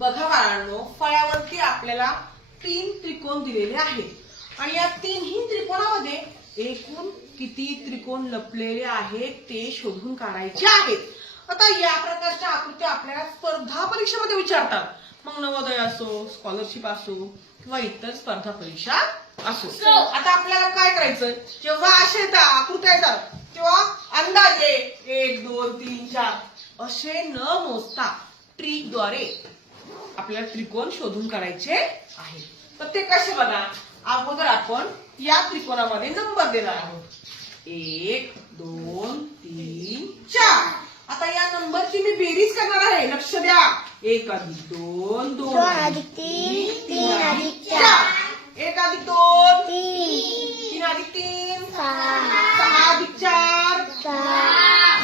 बघा बाळांनो, फळ्यावरती आपल्याला 3 त्रिकोण दिलेले आहेत आणि या तीनही त्रिकोणामध्ये एकूण किती त्रिकोण लपलेले आहेत ते शोधून काढायचे आहेत. आता या प्रकारच्या आकृत्या आपल्याला स्पर्धा परीक्षेमध्ये विचारतात. मग नवोदय असो, स्कॉलरशिप असो किंवा इतर स्पर्धा परीक्षा असो. आता आपल्याला काय करायचं, जेव्हा असे आकृत्या येतात तेव्हा अंदाजे 1 2 3 4 असे न मोजता ट्रिकद्वारे आपल्याला त्रिकोण शोधून काढायचे आहे. तर ते कसे बघा, अगोदर आपण या त्रिकोणामध्ये नंबर देणार आहोत 1 2 3 4. आता या नंबरची मी बेरीज करणार आहे. लक्ष द्या. 1 अधिक 2 2 अधिक 3 3 अधिक 4 1 अधिक 2 3 अधिक 3 6 अधिक 4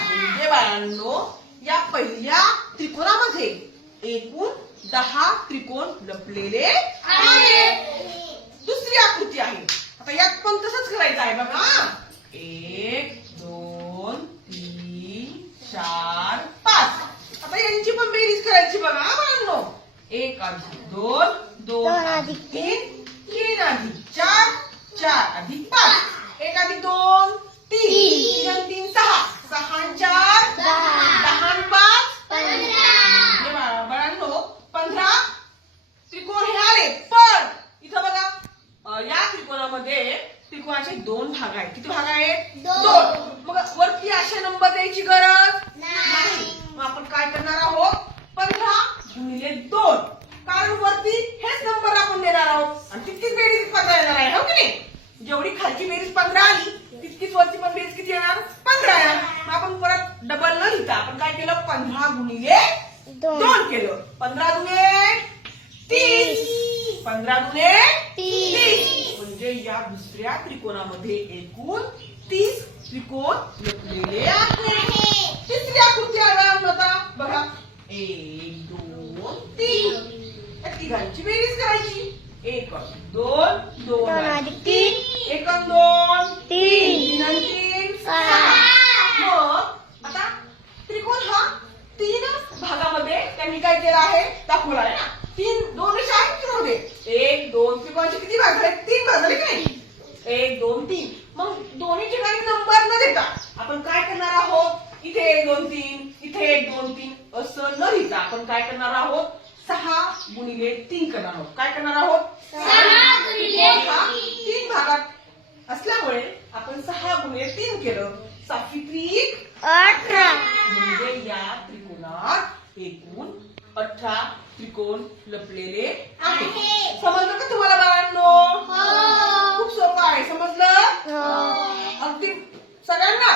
म्हणजे बाळांनो, या पहिल्या त्रिकोणामध्ये एकूण 10 त्रिकोण लपलेले आहेत. दुसरी आकृती आहे. आता यात पण तसंच करायचं आहे बघा. 1 2 3 4 5. आता यांची पण बेरीज करायची बघा बाळांनो. 1 अधिक 2 2 अधिक 3 3 अधिक 4 4 अधिक 5 1 अधिक 2 3 3 अधिक 3 6 6 आणि 4 10 आणि 5 15. बाळांनो 15 त्रिकोण हे आले. पण इथं बघा, या त्रिकोणामध्ये त्रिकोणाचे 2 भाग आहेत. किती भाग आहेत? 2. मग वरती असे नंबर द्यायची गरज नाही. मग आपण काय करणार आहोत, 15 गुणिले 2. कारण वरती हेच नंबर आपण देणार आहोत आणि तितकीच बेरीज 15 येणार आहे, हो की नाही? जेवढी खालची बेरीज 15 आली तितकीच वरची पण बेरीज किती येणार? 15 येणार. मग आपण परत डबल न लिहिता आपण काय केलं, 15 गुणिले 2 केलं. 15 दुणे 30 15 दुणे 30 म्हणजे या दुसऱ्या त्रिकोणामध्ये एकूण 30 त्रिकोण लपलेले आहेत. तिसरी आकृती आला बघा. 1 2 3. या तिघांची बेरीज करायची. 1 अधिक 2 2 अधिक 3 1 आणि 2 3 3 आणि 3 6. मग आता त्रिकोण हा 3 भागामध्ये त्यांनी काय केलं आहे, दाखवला आहे ना. 2 रेषा आहेत त्यामध्ये. 1 2 त्रिकोणाचे किती भाग झाले? 3 भाग झाले की नाही? 1 2 3. मग दोन्ही ठिकाणी नंबर न देता आपण काय करणार आहोत, इथे 1 2 3 इथे 1 2 3 असं न लिहिता आपण काय करणार आहोत, 6 गुणिले 3 करणार आहोत. काय करणार आहोत? 6 गुणिले 3 भागात असल्यामुळे आपण 6 गुणिले 3 केलं. 7 त्रिक 18. म्हणजे या त्रिकोणात एकूण 18 त्रिकोण लपलेले आहेत. समजलं का तुम्हाला बाळांनो? खूप सोपं आहे. समजलं? अगदी सगळ्यांना